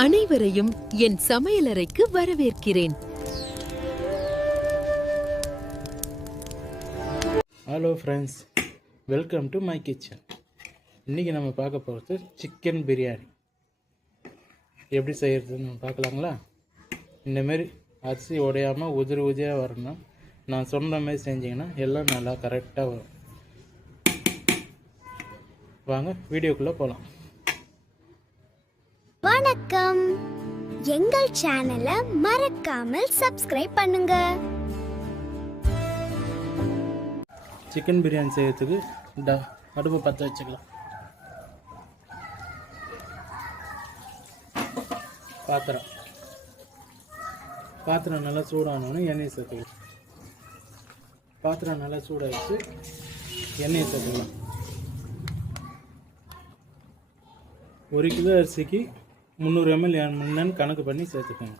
அனைவரையும் என் சமையலறைக்கு வரவேற்கிறேன். Hello friends, welcome to my kitchen. இன்றைக்கி நம்ம பார்க்க போகிறது சிக்கன் பிரியாணி. எப்படி செய்கிறதுன்னு நம்ம பார்க்கலாங்களா? இந்தமாரி அரிசி உடையாமல் உதிரி உதிரியாக வரணும். நான் சொன்ன மாதிரி செஞ்சிங்கன்னா எல்லாம் நல்லா கரெக்டாக வரும். வாங்க வீடியோக்குள்ளே போகலாம். வணக்கம், எங்கள் சேனலை மறக்காமல் சப்ஸ்கிரைப் பண்ணுங்க. சிக்கன் பிரியாணி செய்யறதுக்கு அடுப்பு பற்ற வச்சுக்கலாம். பாத்திரம் நல்லா சூடானோன்னு எண்ணெய் சேர்த்துக்கலாம். பாத்திரம் நல்லா சூடாகிடுச்சு, எண்ணெயை சேர்த்துக்கலாம். 1 கிலோ அரிசிக்கு 300 ml எண்ணெய்னு கணக்கு பண்ணி சேர்த்துக்கோங்க.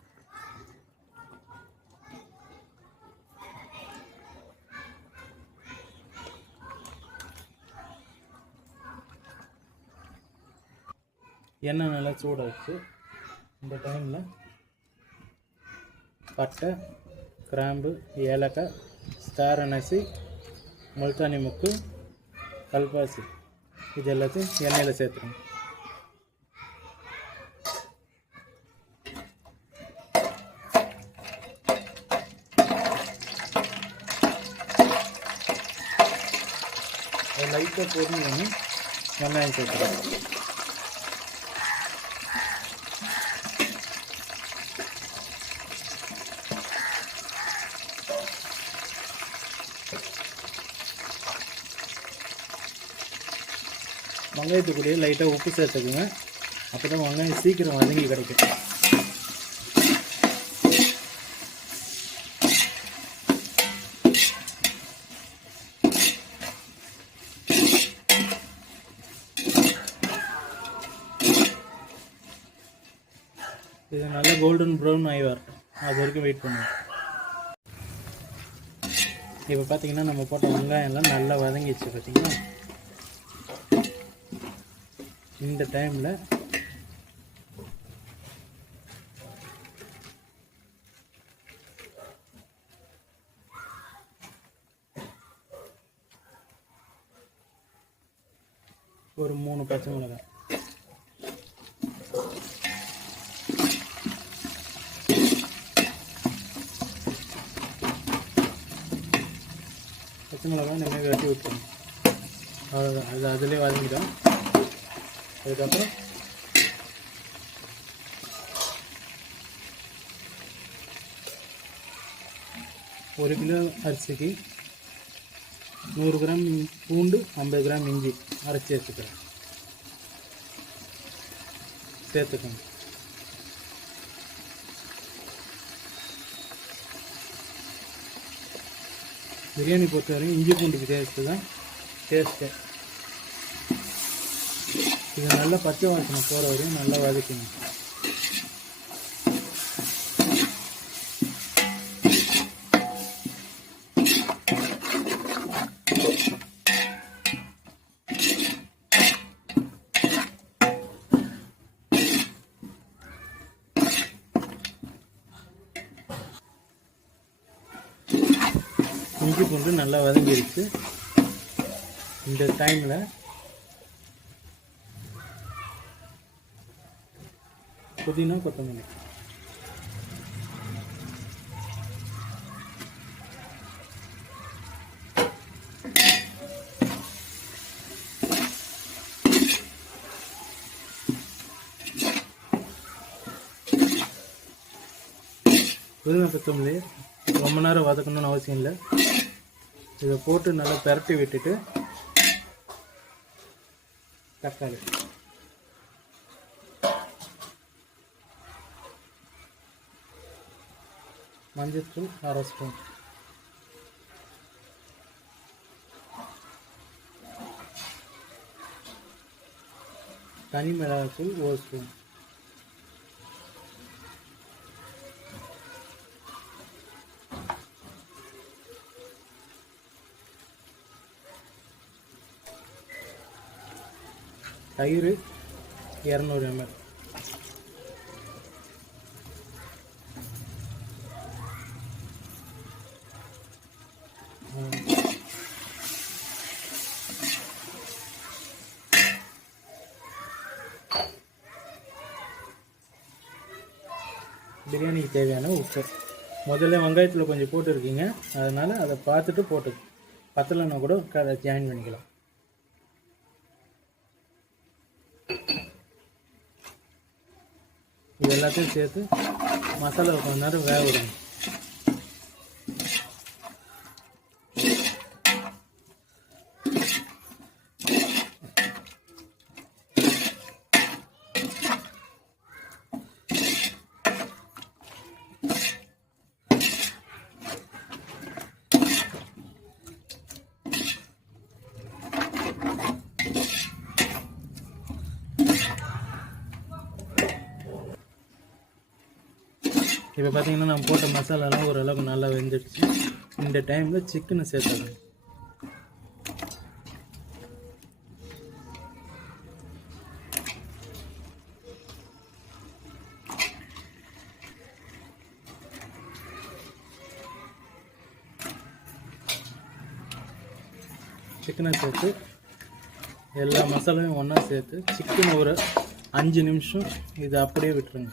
எண்ணெய் நல்லா சூடாகிடுச்சு. இந்த டைமில் பட்டை, கிராம்பு, ஏலக்காய், ஸ்டார் அனசி, முல்தானி முக்கு, கல்பாசி இது எல்லாத்தையும் எண்ணெயில் சேர்த்துக்கணும். லைட்டாக பொறுமையான வெங்காயம் சேர்த்துக்கலாம். வெங்காயத்துக்குள்ளேயே லைட்டாக உப்பு சேர்த்துக்குங்க. அப்போ தான் வெங்காயம் சீக்கிரம் வதங்கி கிடைக்கும். இது நல்லா கோல்டன் ப்ரௌன் ஆகி வரட்டும், அது வரைக்கும் வெயிட் பண்ணுவோம். இப்போ பார்த்தீங்கன்னா நம்ம போட்ட வெங்காயம்லாம் நல்லா வதங்கிடுச்சு. பார்த்தீங்கன்னா இந்த டைமில் ஒரு 3 பச்சை மிளகாய், பச்சை மிளகாய் இந்த மாதிரி வெட்டி விட்டுருங்க. அவ்வளோதான், அது அதிலே வதங்கிடும். அதுக்கப்புறம் ஒரு கிலோ அரிசிக்கு 100 கிராம் பூண்டு, 50 கிராம் இஞ்சி அரைச்சி சேர்த்துக்கோங்க. பிரியாணி பொறுத்தவரைக்கும் இஞ்சி பூண்டுக்கு டேஸ்ட்டு தான் டேஸ்ட்டு. இது நல்லா பச்சை வாசனை போகிற வரையும் நல்லா வதக்கணும். இஞ்சி பூண்டு நல்லா வதங்கிடுச்சு. இந்த டைமில் புதினா, கொத்தமல்லி புதினா கொத்தமல்லி ரொம்ப நேரம் வதக்கணும்னு அவசியம் இல்லை. இதை போட்டு நல்லா பெரட்டி விட்டுட்டு தக்காளி, மஞ்சள்தூள் 1/2 ஸ்பூன், தனி மிளகாய்த்தூள் 1 ஸ்பூன், தயிர் 200 ml, பிரியாணிக்கு தேவையான உப்பு. முதல்ல வெங்காயத்தில் கொஞ்சம் போட்டுருக்கீங்க, அதனால் அதை பார்த்துட்டு போட்டு பத்தலைன்னா கூட ஜாயின் பண்ணிக்கலாம். இது எல்லாத்தையும் சேர்த்து மசாலா கொஞ்ச நேரம் வேக விடுங்க. இப்போ பார்த்தீங்கன்னா நம்ம போட்ட மசாலாலாம் ஓரளவுக்கு நல்லா வெந்துடுச்சு. இந்த டைமில் சிக்கனை சேர்த்துக்கணும். சிக்கனை சேர்த்து எல்லா மசாலாவையும் ஒன்றா சேர்த்து சிக்கனை ஒரு 5 நிமிஷம் இதை அப்படியே விட்டுருங்க.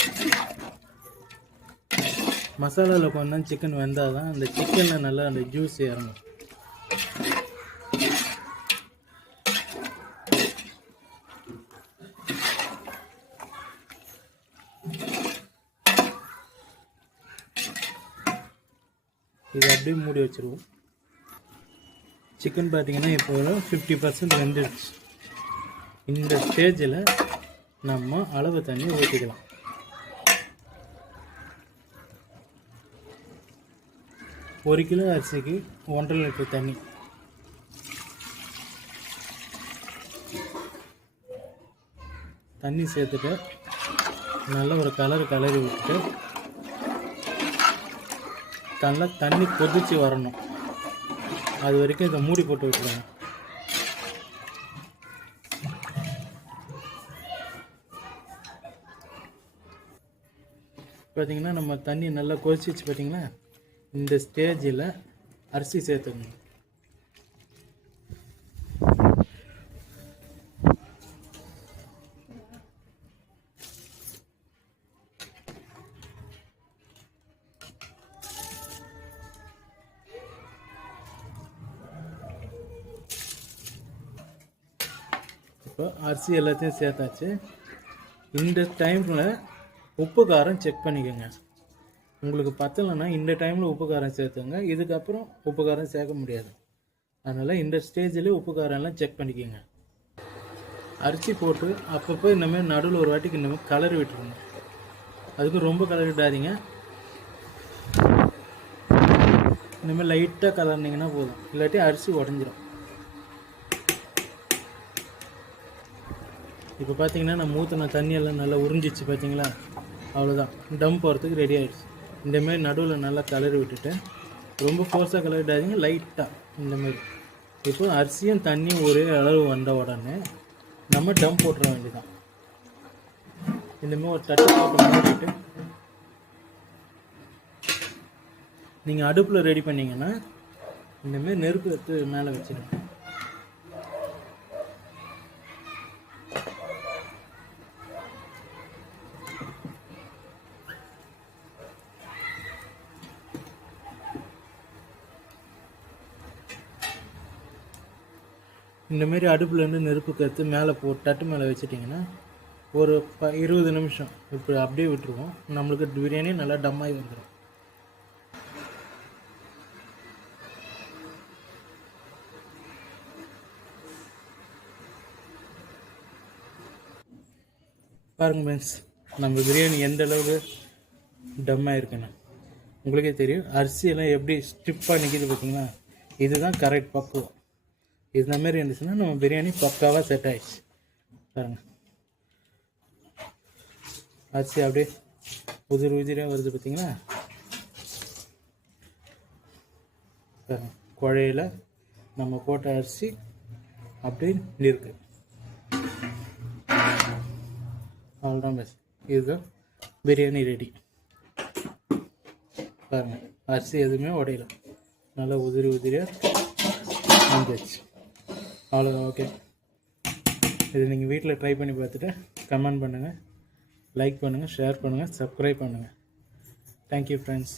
மசாலாவில் கொஞ்சம் சிக்கன் வெந்தால் தான் அந்த சிக்கனில் நல்லா அந்த ஜூஸ் இறங்கும். இது அப்படியே மூடி வச்சுருவோம். சிக்கன் பார்த்தீங்கன்னா இப்போ 50% வெந்துடுச்சு. இந்த ஸ்டேஜில் நம்ம அளவு தண்ணி ஊற்றிக்கலாம். ஒரு கிலோ அரிசிக்கு 1.5 லிட்டர் தண்ணி. தண்ணி சேர்த்துட்டு நல்லா ஒரு கலரி விட்டுட்டு நல்லா தண்ணி கொதிச்சு வரணும். அது வரைக்கும் இதை மூடி போட்டு விட்டுருங்க. பார்த்தீங்கன்னா நம்ம தண்ணி நல்லா கொதிச்சிச்சு. பார்த்தீங்கன்னா இந்த ஸ்டேஜில் அரிசி சேர்த்துக்கணும். இப்போ அரிசி எல்லாத்தையும் சேர்த்தாச்சு. இந்த டைமில் உப்பு காரம் செக் பண்ணிக்கோங்க. உங்களுக்கு பத்தலைன்னா இந்த டைமில் உப்பு காரம் சேர்த்துங்க. இதுக்கப்புறம் உப்பு காரம் சேர்க்க முடியாது. அதனால் இந்த ஸ்டேஜில் உப்பு காரம் எல்லாம் செக் பண்ணிக்கோங்க. அரிசி போட்டு அப்பப்போ இந்தமாதிரி நடுவில் ஒரு வாட்டிக்கு இந்தமாதிரி கலரி விட்டுருங்க. அதுக்கு ரொம்ப கலரி விடாதீங்க. இந்தமாதிரி லைட்டாக கலர்னிங்கன்னா போதும், இல்லாட்டி அரிசி உடஞ்சிரும். இப்போ பார்த்தீங்கன்னா நம்ம ஊற்றின தண்ணியெல்லாம் நல்லா உறிஞ்சிச்சு. பார்த்தீங்களா, அவ்வளோதான், டம் போகிறதுக்கு ரெடி ஆகிடுச்சு. இந்தமாரி நடுவில் நல்லா கலரி விட்டுட்டு ரொம்ப ஃபோர்ஸாக கலரிடாதீங்க, லைட்டாக இந்தமாரி. இப்போ அரிசியும் தண்ணியும் ஒரே அளவு வந்த உடனே நம்ம டம் போட்டுற வேண்டியதான். இந்தமாதிரி ஒரு தட்டு போட்டு மூடிட்டு நீங்கள் அடுப்பில் ரெடி பண்ணிங்கன்னா இந்தமாரி நெருப்பு எடுத்து மேலே வச்சுடுங்க. இந்தமாரி அடுப்புலேருந்து நெருப்பு கற்று மேலே தட்டு மேலே வச்சுட்டிங்கன்னா ஒரு 20 நிமிஷம் இப்போ அப்படியே விட்டுருவோம். நம்மளுக்கு பிரியாணி நல்லா டம்மாகி வந்துடும். பாருங்கள் ஃப்ரெண்ட்ஸ், நம்ம பிரியாணி எந்த அளவுக்கு டம்மாக இருக்குன்னு உங்களுக்கே தெரியும். அரிசியெல்லாம் எப்படி ஸ்டிப்பாக நிற்கிது பார்த்தீங்கன்னா, இதுதான் கரெக்ட் பக்குவம். இந்த மாதிரி இருந்துச்சுன்னா நம்ம பிரியாணி பக்காவாக செட் ஆகிடுச்சு. பாருங்கள், அரிசி அப்படியே உதிரியாக வருது பார்த்தீங்களா. பாருங்கள், குழையில் நம்ம போட்ட அரிசி அப்படியே இருக்கு. அவ்வளோதான் பஸ், இதுதான் பிரியாணி ரெடி. பாருங்கள், அரிசி எதுவுமே உடையல, நல்லா உதிரியாக வந்துச்சு. அவ்வளோதான், ஓகே. இது நீங்கள் வீட்டில் ட்ரை பண்ணி பார்த்துட்டு கமெண்ட் பண்ணுங்கள், லைக் பண்ணுங்கள், ஷேர் பண்ணுங்கள், சப்ஸ்கிரைப் பண்ணுங்கள். Thank you friends.